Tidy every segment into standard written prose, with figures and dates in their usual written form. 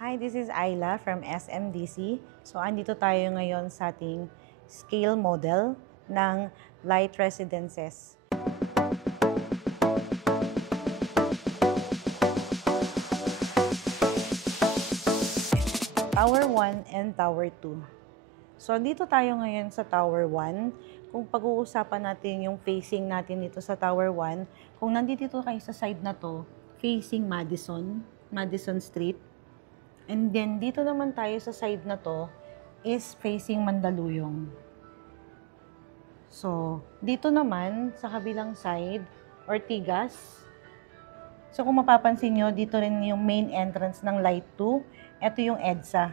Hi, this is Ayla from SMDC. So, andito tayo ngayon sa ating scale model ng Light Residences. Tower 1 and Tower 2. So, dito tayo ngayon sa Tower 1. Kung pag-uusapan natin yung facing natin dito sa Tower 1, kung nandito kayo sa side na to, facing Madison Street. And then, dito naman tayo sa side na to is facing Mandaluyong. So, dito naman, sa kabilang side, Ortigas. So, kung mapapansin nyo, dito rin yung main entrance ng Light 2. Ito yung EDSA.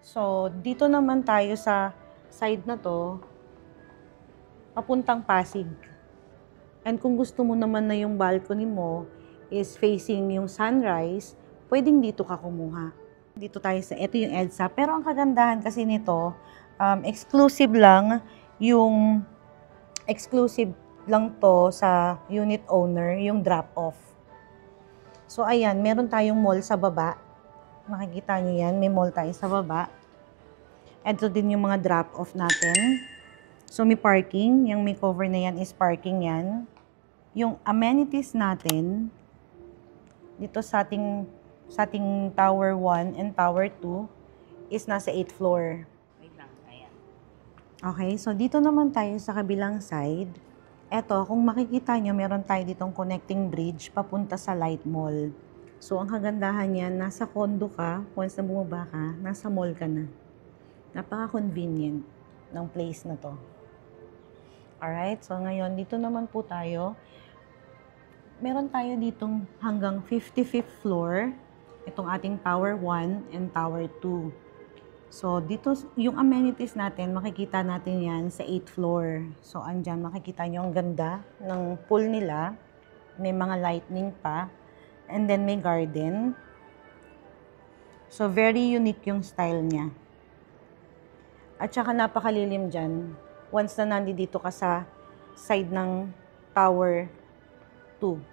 So, dito naman tayo sa side na to, papuntang Pasig. And kung gusto mo naman na yung balcony mo is facing yung sunrise, pwedeng dito ka kumuha. Dito tayo sa, ito yung EDSA. Pero ang kagandahan kasi nito, exclusive lang to sa unit owner, yung drop-off. So, ayan, meron tayong mall sa baba. Makikita nyo yan, may mall tayo sa baba. Ito din yung mga drop-off natin. So, may parking. Yung may cover na yan is parking yan. Yung amenities natin, dito sa ating Tower 1 and Tower 2 is nasa 8th floor. Wait lang, ayan. Okay, so dito naman tayo sa kabilang side. Eto, kung makikita nyo, meron tayo ditong connecting bridge papunta sa Light Mall. So, ang kagandahan niyan, nasa condo ka, once na bumaba ka, nasa mall ka na. Napaka-convenient ng place na to. Alright, so ngayon, dito naman po tayo. Meron tayo ditong hanggang 55th floor, itong ating Tower 1 and Tower 2. So, dito, yung amenities natin, makikita natin yan sa 8th floor. So, andyan, makikita nyo ang ganda ng pool nila. May mga lightning pa. And then, may garden. So, very unique yung style niya. At saka napakalilim dyan. Once na nandito ka sa side ng Tower 2.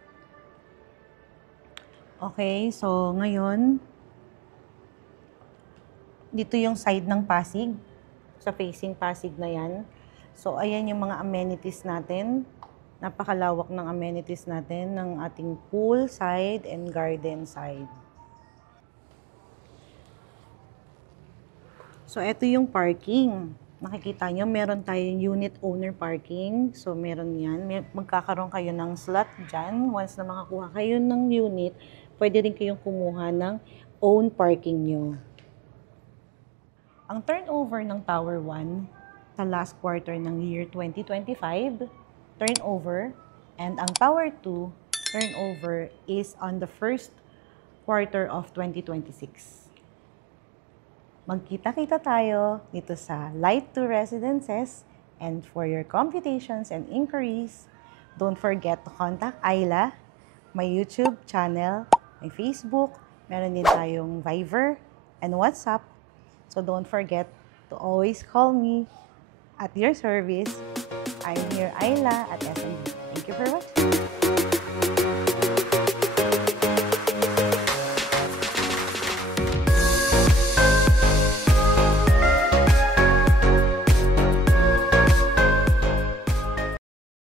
Okay, so ngayon, dito yung side ng Pasig. Sa facing Pasig na yan. So, ayan yung mga amenities natin. Napakalawak ng amenities natin ng ating pool side and garden side. So, ito yung parking. Nakikita nyo, meron tayong unit owner parking. So, meron yan. Magkakaroon kayo ng slot dyan. Once na makakuha kayo ng unit, pwede rin kayong kumuha ng own parking nyo. Ang turnover ng Tower 1 sa last quarter ng year 2025, turnover, and ang Tower 2, turnover is on the first quarter of 2026. Magkita-kita tayo dito sa Light 2 Residences, and for your computations and inquiries, don't forget to contact Ayla, my YouTube channel, my Facebook, meron din tayong Viber and WhatsApp. So don't forget to always call me at your service. I'm here, Ayla, at SMD. Thank you for watching.